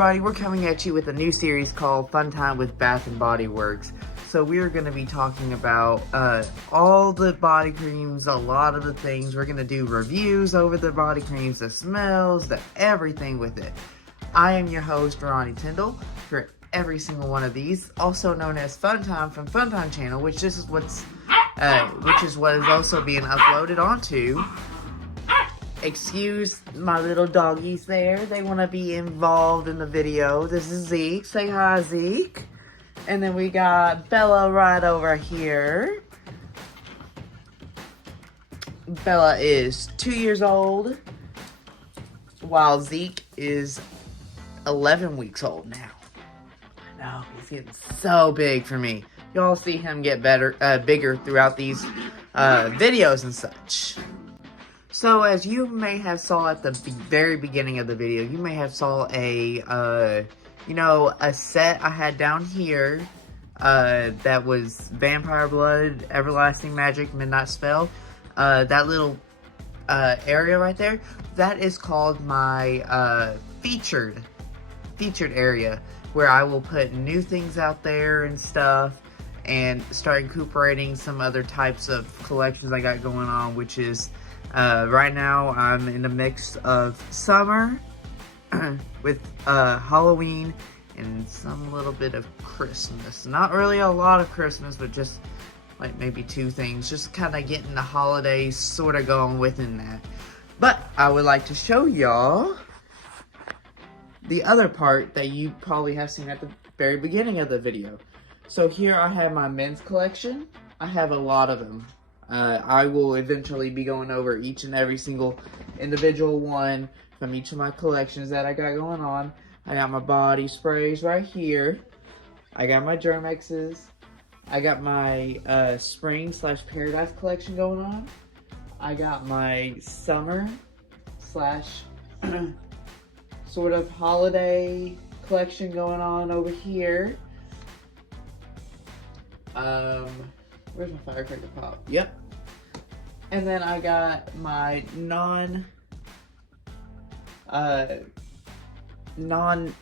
everybody, we're coming at you with a new series called Funtime with Bath and Body Works. So we're going to be talking about all the body creams, a lot of the things. We're going to do reviews over the body creams, the smells, everything with it. I am your host, Ronnie for every single one of these, also known as Funtime from Funtime channel, which is what is also being uploaded onto. Excuse my little doggies there. They want to be involved in the video. This is Zeke. Say hi, Zeke. And then we got Bella right over here. Bella is 2 years old, while Zeke is 11 weeks old now. I know, he's getting so big for me. Y'all see him get bigger throughout these videos and such. So, as you may have saw at the very beginning of the video, you may have saw a set I had down here that was Vampire Blood, Everlasting Magic, Midnight Spell. That little area right there, that is called my featured area, where I will put new things out there and stuff, and start incorporating some other types of collections I got going on, which is right now I'm in the mix of summer with Halloween and some little bit of Christmas. Not really a lot of Christmas, but just like maybe two things. Just kind of getting the holidays sort of going within that. But I would like to show y'all the other part that you probably have seen at the very beginning of the video. So here I have my men's collection. I have a lot of them. I will eventually be going over each and every single individual one from each of my collections that I got going on. I got my body sprays right here. I got my Germexes. I got my spring/paradise collection going on. I got my summer / sort of holiday collection going on over here. Where's my firecracker pop? Yep. And then I got my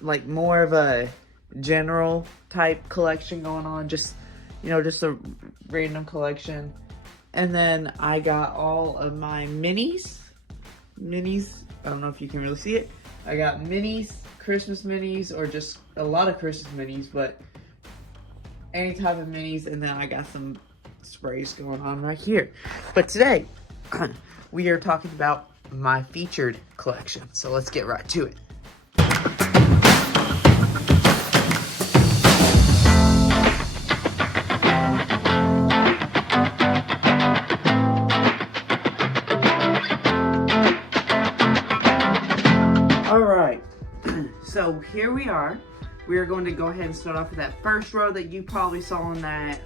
like more of a general type collection going on. Just a random collection. And then I got all of my minis. I don't know if you can really see it. I got minis, Christmas minis, or just a lot of Christmas minis, but any type of minis. And then I got some sprays going on right here. But today, we are talking about my featured collection. So let's get right to it. Alright, so here we are. We are going to go ahead and start off with that first row that you probably saw in that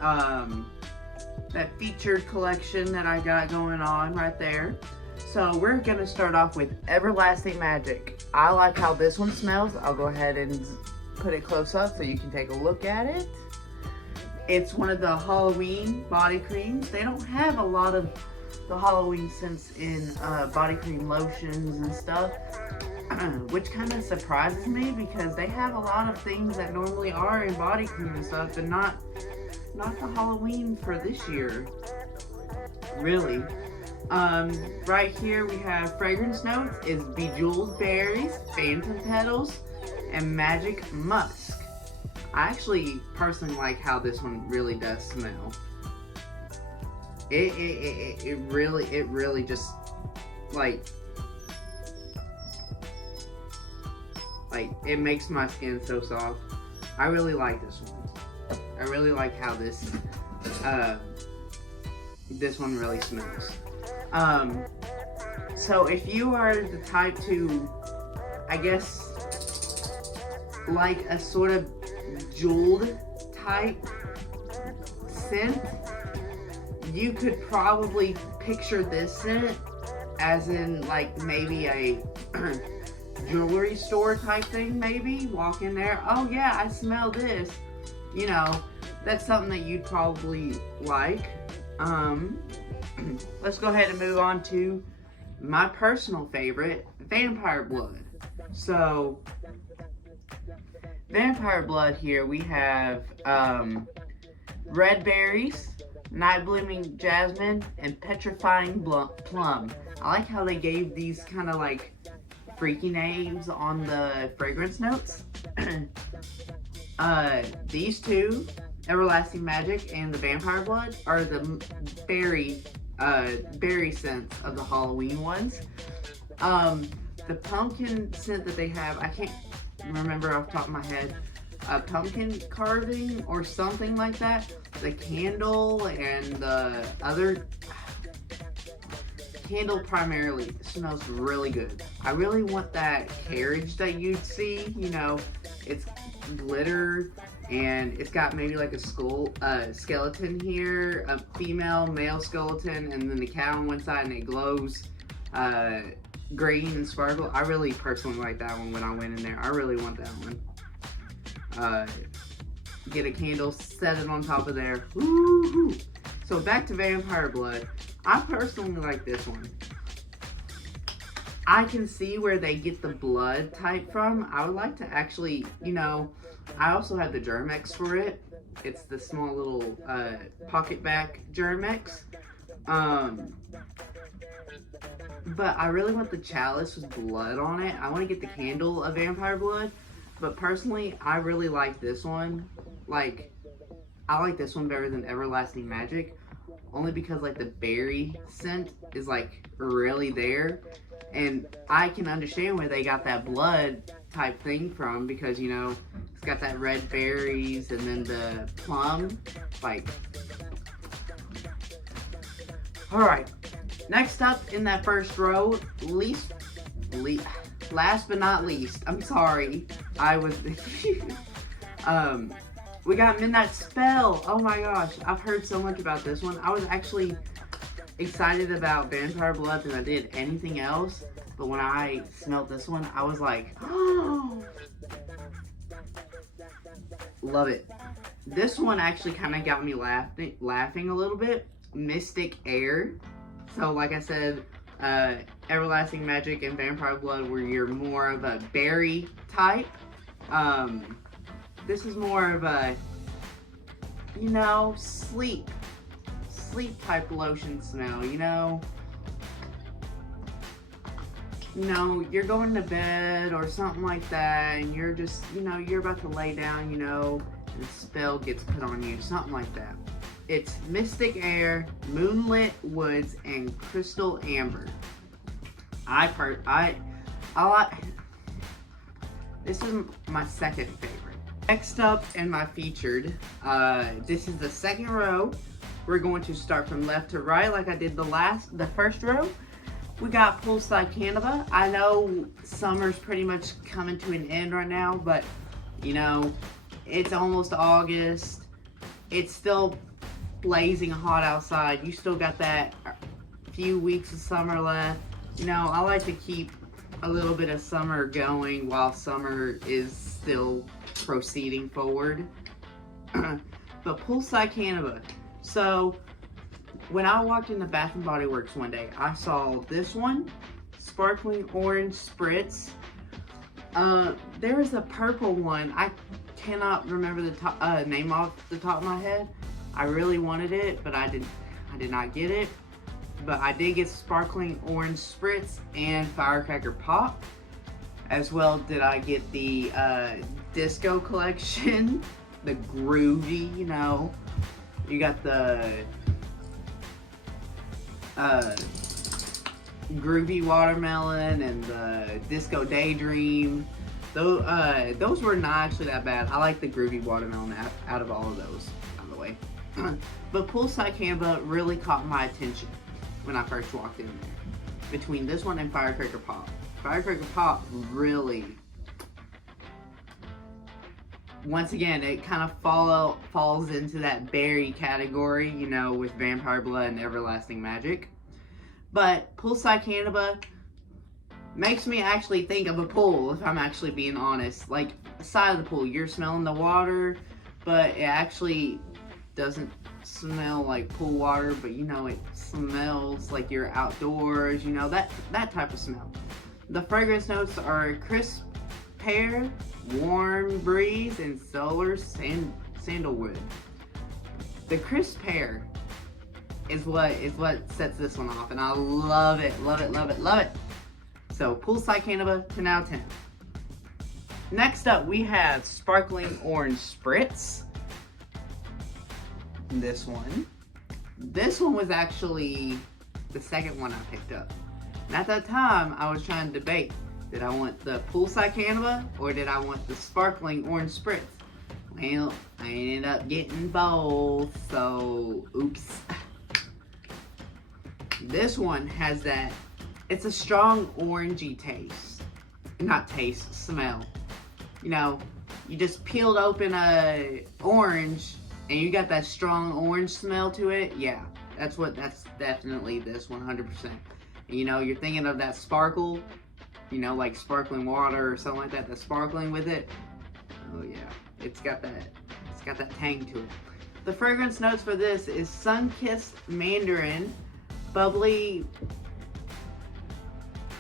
that featured collection that I got going on right there. So we're going to start off with Everlasting Magic. I like how this one smells. I'll go ahead and put it close up so you can take a look at it. It's one of the Halloween body creams. They don't have a lot of the Halloween scents in body cream lotions and stuff, which kind of surprises me because they have a lot of things that normally are in body cream and stuff, but not the Halloween for this year, really. Right here we have fragrance notes is Bejeweled Berries, Phantom Petals, and Magic Musk. I actually personally like how this one really does smell. It really just like it makes my skin so soft. I really like this one. I really like how this one really smells. So if you are the type to, I guess, like a sort of jeweled type scent, you could probably picture this scent as in like maybe a jewelry store type thing, maybe. Walk in there, oh yeah, I smell this. That's something that you'd probably like. Let's go ahead and move on to my personal favorite, Vampire Blood. So Vampire Blood here, we have red berries, night blooming jasmine, and petrifying plum. I like how they gave these kind of like freaky names on the fragrance notes. These two, Everlasting Magic and the Vampire Blood, are the berry scents of the Halloween ones. The pumpkin scent that they have, I can't remember off the top of my head, pumpkin carving or something like that. The candle and the other candle primarily smells really good. I really want that carriage that you'd see, you know, it's glitter and it's got maybe like a skull skeleton here, a female male skeleton, and then the cow on one side, and it glows green and sparkle. I really personally like that one when I went in there. I really want that one. Get a candle, set it on top of there. Woo-hoo. So back to Vampire Blood. I personally like this one. I can see where they get the blood type from. I would like to actually, you know, I also have the Germex for it. It's the small little pocket back Germex. But I really want the chalice with blood on it. I want to get the candle of Vampire Blood. But personally, I really like this one. Like, I like this one better than Everlasting Magic. Only because, like, the berry scent is, like, really there. And I can understand where they got that blood type thing from. Because, you know, it's got that red berries and then the plum. Like, alright. Next up in that first row, last but not least, I'm sorry, we got Midnight Spell. Oh my gosh, I've heard so much about this one. I was actually excited about Vampire Blood than I did anything else, but when I smelled this one, I was like, oh, love it. This one actually kind of got me laughing a little bit. Mystic Air. So like I said, Everlasting Magic and Vampire Blood were your more of a berry type. This is more of a, you know, sleep type lotion smell, you know. You know, you're going to bed or something like that, and you're just, you know, you're about to lay down, you know, and a spell gets put on you, something like that. It's Mystic Air, Moonlit Woods, and Crystal Amber. This is my second favorite. Next up in my featured, this is the second row. We're going to start from left to right like I did the first row. We got Poolside Canada. I know summer's pretty much coming to an end right now, but you know, it's almost August. It's still blazing hot outside. You still got that few weeks of summer left. You know, I like to keep a little bit of summer going while summer is still proceeding forward. But Poolside Canada. So when I walked into Bath and Body Works one day, I saw this one, Sparkling Orange Spritz. There is a purple one. I cannot remember the name off the top of my head. I really wanted it, but I did not get it. But I did get Sparkling Orange Spritz and Firecracker Pop. As well did I get the Disco Collection, the Groovy, you know. You got the Groovy Watermelon and the Disco Daydream. Those were not actually that bad. I like the Groovy Watermelon out of all of those, by the way. But Poolside Canada really caught my attention when I first walked in there. Between this one and Firecracker Pop. Firecracker Pop really, once again, it kind of falls into that berry category, you know, with Vampire Blood and Everlasting Magic. But Poolside Canada makes me actually think of a pool, if I'm actually being honest. Like, side of the pool, you're smelling the water, but it actually doesn't smell like pool water, but you know, it smells like you're outdoors, you know, that type of smell. The fragrance notes are crisp pear, warm breeze, and solar sandalwood. The crisp pear is what sets this one off, and I love it, love it, love it, love it. So poolside cannabis, 10 out of 10. Next up, we have sparkling orange spritz. This one was actually the second one I picked up. And at that time, I was trying to debate, did I want the poolside cannabis or did I want the sparkling orange spritz? Well, I ended up getting both, so oops. This one has that, it's a strong orangey taste. Not taste, smell. You know, you just peeled open a orange and you got that strong orange smell to it. Yeah, that's definitely this 100%. And, you know, you're thinking of that sparkle, you know, like sparkling water or something like that, that's sparkling with it. Oh yeah, it's got that tang to it. The fragrance notes for this is sun-kissed mandarin, bubbly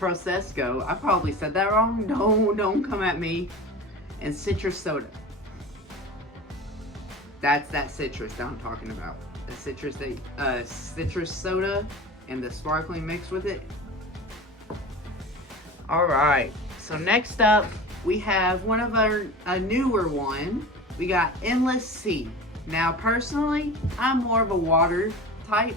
prosecco. I probably said that wrong. Don't come at me. And citrus soda. That's that citrus that I'm talking about. The citrus soda and the sparkling mixed with it. All right. So next up, we have one of a newer one. We got Endless Sea. Now, personally, I'm more of a water type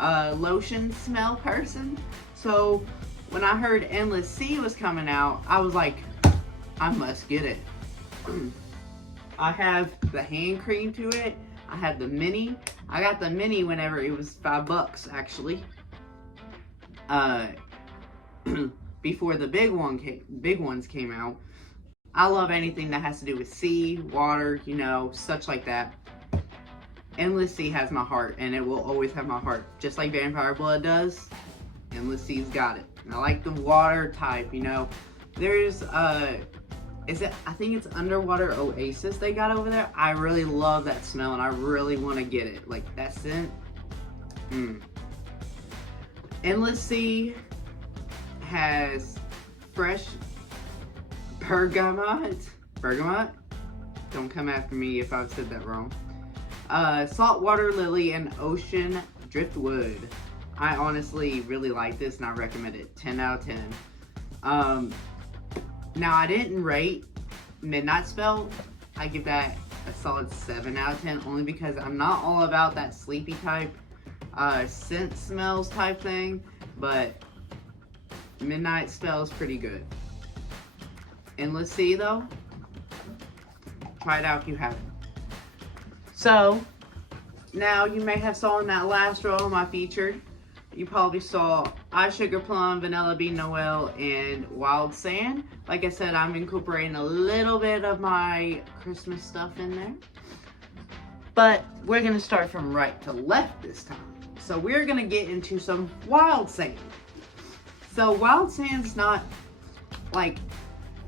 lotion smell person. So when I heard Endless Sea was coming out, I was like, I must get it. I have the hand cream to it. I have the mini. I got the mini whenever it was $5 actually. Before the big ones came out. I love anything that has to do with sea, water, you know, such like that. Endless Sea has my heart, and it will always have my heart. Just like Vampire Blood does, Endless Sea's got it. And I like the water type, you know. There's, I think it's Underwater Oasis they got over there. I really love that smell, and I really want to get it. Like, that scent. Endless Sea has fresh bergamot. Don't come after me if I've said that wrong. Saltwater lily and ocean driftwood. I honestly really like this and I recommend it. 10 out of 10. Now I didn't rate Midnight Spell. I give that a solid 7 out of 10 only because I'm not all about that sleepy type scent smells type thing, but Midnight Spell is pretty good. Endless Sea though, try it out if you haven't. So now you may have saw in that last row my featured, you probably saw Ice Sugar Plum, Vanilla Bean Noel, and Wild Sand. Like I said, I'm incorporating a little bit of my Christmas stuff in there. But we're going to start from right to left this time. So we're going to get into some Wild Sand. So Wild Sand's not, like,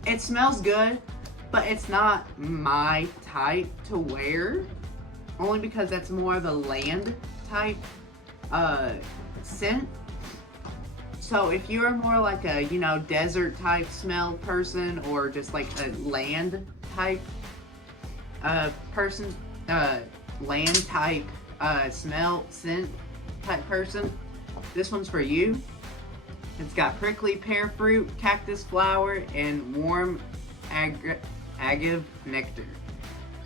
it smells good, but it's not my type to wear. Only because that's more of a land type scent. So if you're more like a, you know, desert type smell person, or just like a land type person, land type smell scent type person, this one's for you. It's got prickly pear fruit, cactus flower, and warm agave nectar.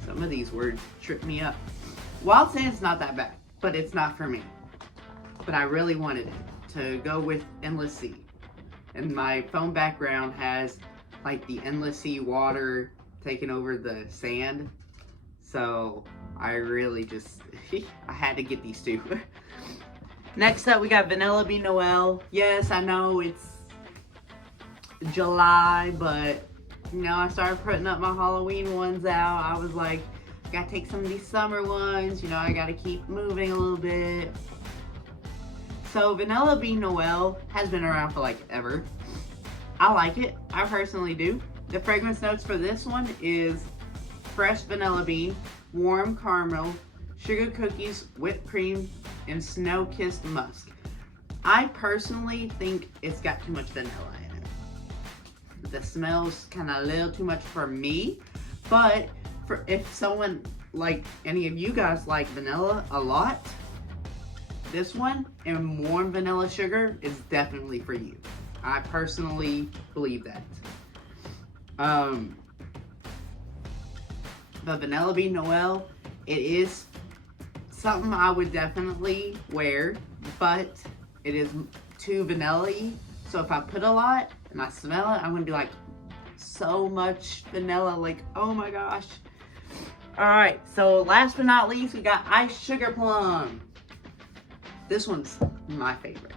Some of these words trip me up. Wild Sand's not that bad, but it's not for me. But I really wanted it to go with Endless Sea. And my phone background has like the Endless Sea water taking over the sand. So I really just, I had to get these two. Next up, we got Vanilla Bean Noel. Yes, I know it's July, but you know, I started putting up my Halloween ones out. I was like, I gotta take some of these summer ones, you know, I gotta keep moving a little bit. So Vanilla Bean Noel has been around for like ever. I like it, I personally do. The fragrance notes for this one is fresh vanilla bean, warm caramel, sugar cookies, whipped cream, and snow-kissed musk. I personally think it's got too much vanilla in it. The smell's kind of a little too much for me, but for if someone like any of you guys like vanilla a lot, this one and warm vanilla sugar is definitely for you. I personally believe that. The Vanilla Bean Noel, it is something I would definitely wear, but it is too vanilla-y. So if I put a lot and I smell it, I'm gonna be like, so much vanilla, like, oh my gosh. Alright, so last but not least, we got Iced Sugar Plum. This one's my favorite.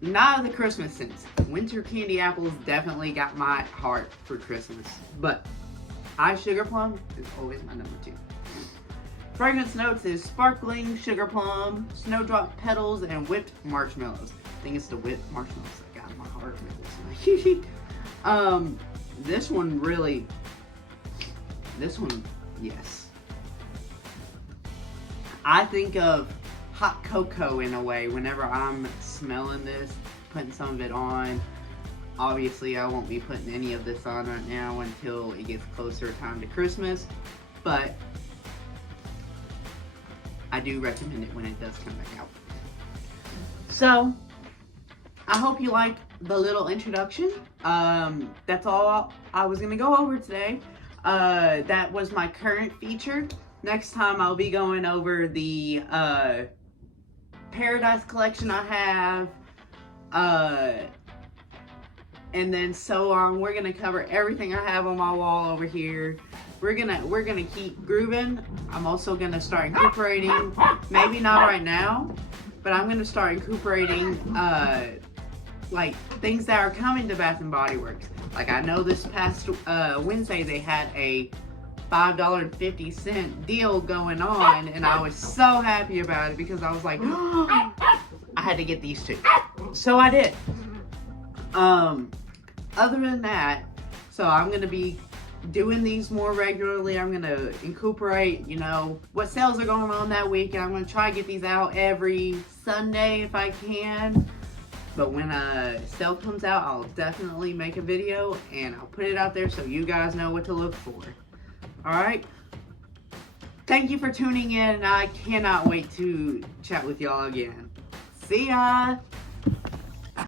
Not the Christmas scents. Winter candy apples definitely got my heart for Christmas, but Iced Sugar Plum is always my number 2. Fragrance notes is sparkling sugar plum, snowdrop petals, and whipped marshmallows. I think it's the whipped marshmallows that got my heart with this one. This one really, yes. I think of hot cocoa in a way whenever I'm smelling this, putting some of it on. Obviously, I won't be putting any of this on right now until it gets closer time to Christmas, but I do recommend it when it does come back out. So, I hope you liked the little introduction. That's all I was going to go over today. That was my current feature. Next time I'll be going over the Paradise collection I have. And then so on. We're going to cover everything I have on my wall over here. We're gonna keep grooving. I'm also gonna start incorporating, maybe not right now, but I'm gonna start incorporating like things that are coming to Bath and Body Works. Like I know this past Wednesday they had a $5.50 deal going on, and I was so happy about it because I was like, oh, I had to get these 2. So I did. Other than that, so I'm gonna be doing these more regularly. I'm gonna incorporate, you know, what sales are going on that week, and I'm gonna try to get these out every Sunday if I can. But when a sale comes out, I'll definitely make a video and I'll put it out there so you guys know what to look for. Alright? Thank you for tuning in, and I cannot wait to chat with y'all again. See ya!